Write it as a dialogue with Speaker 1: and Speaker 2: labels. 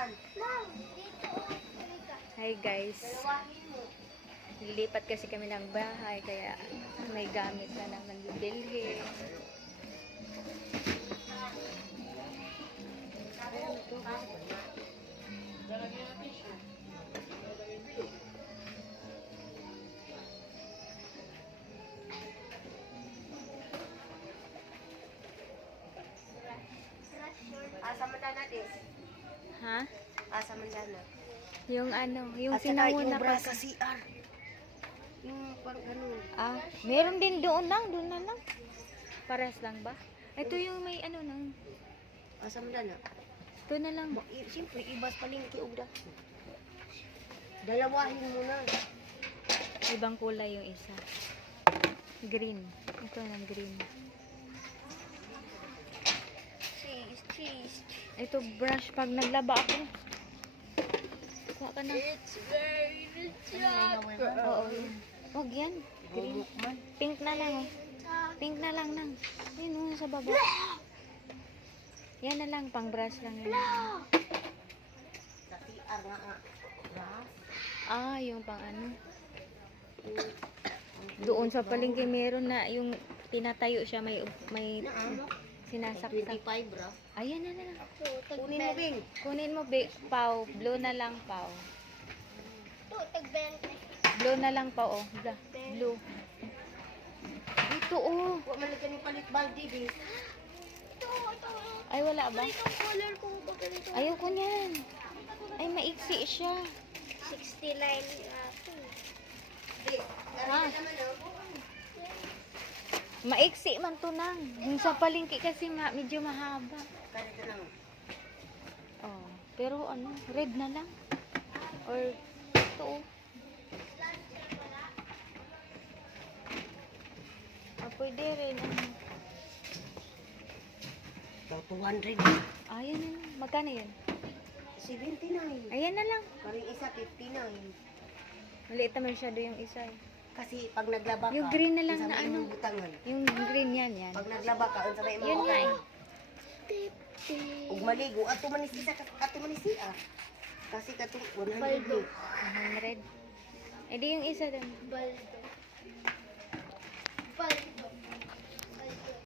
Speaker 1: Hi guys. Lilipat kasi kami ng bahay kaya may gamit na naman bibilhin.
Speaker 2: Asa mandana dis?
Speaker 1: Ha?
Speaker 2: Asa mandana?
Speaker 1: Yung ano, yung
Speaker 2: At saka yung
Speaker 1: sinauna
Speaker 2: bra
Speaker 1: ko.
Speaker 2: sa CR. Yung pang ganun.
Speaker 1: Ah, meron din doon na lang. Pares lang ba? Ito yung may ano nang,
Speaker 2: Asa mandana?
Speaker 1: ito na lang.
Speaker 2: Siyempre, ibas palingki og dako. Dalawahin mo na.
Speaker 1: Ibang kulay yung isa. Green. Ito ng green.
Speaker 2: Cheese.
Speaker 1: Ito brush pag naglaba ako. Kuha ka na.
Speaker 2: It's very
Speaker 1: Oo, yun. Huwag yan. Green. Pink na lang. Oh. Pink na lang nang. Yun oh, sa baba. Yan na lang, pang brush lang yun.
Speaker 2: Sa CR nga. Brass.
Speaker 1: Ah, yung pang ano. Doon sa palengke meron na yung tinatayo siya, may sinasaksak.
Speaker 2: 25 bra.
Speaker 1: Ayan na lang.
Speaker 2: Kunin mo, Bing.
Speaker 1: Kunin mo, Pau. Blue na lang, Pau. Blue na lang, Pau. Oh. Blue. Ito, oh.
Speaker 2: Huwag malagyan ni palit baldi, Bing.
Speaker 1: Ay, wala ba?
Speaker 2: Itong color ko ba ganito?
Speaker 1: Ayoko niyan. Ay, maiksi siya.
Speaker 2: 69
Speaker 1: Ha? Maiksi man to nang. Yung sa palengke kasi medyo mahaba.
Speaker 2: Ganito lang.
Speaker 1: Oh, pero ano, red na lang. Or ito. Oh. Ah, pwede rin. Ano.
Speaker 2: So, 200.
Speaker 1: Ayan na lang. Magkano yun?
Speaker 2: 79.
Speaker 1: Ayan na lang.
Speaker 2: Karing isa, 59.
Speaker 1: Maliit naman masyado yung isa eh.
Speaker 2: Kasi pag naglaba ka,
Speaker 1: Yung green na lang
Speaker 2: unsa
Speaker 1: na
Speaker 2: may
Speaker 1: ano.
Speaker 2: imong butangan.
Speaker 1: Yung green yan.
Speaker 2: Pag naglaba ka, unsa may imong
Speaker 1: Yun nga eh.
Speaker 2: Ug maligo, ato man ni siya. Kasi katong 100.
Speaker 1: 100. Eh di yung isa din.
Speaker 2: Baldo.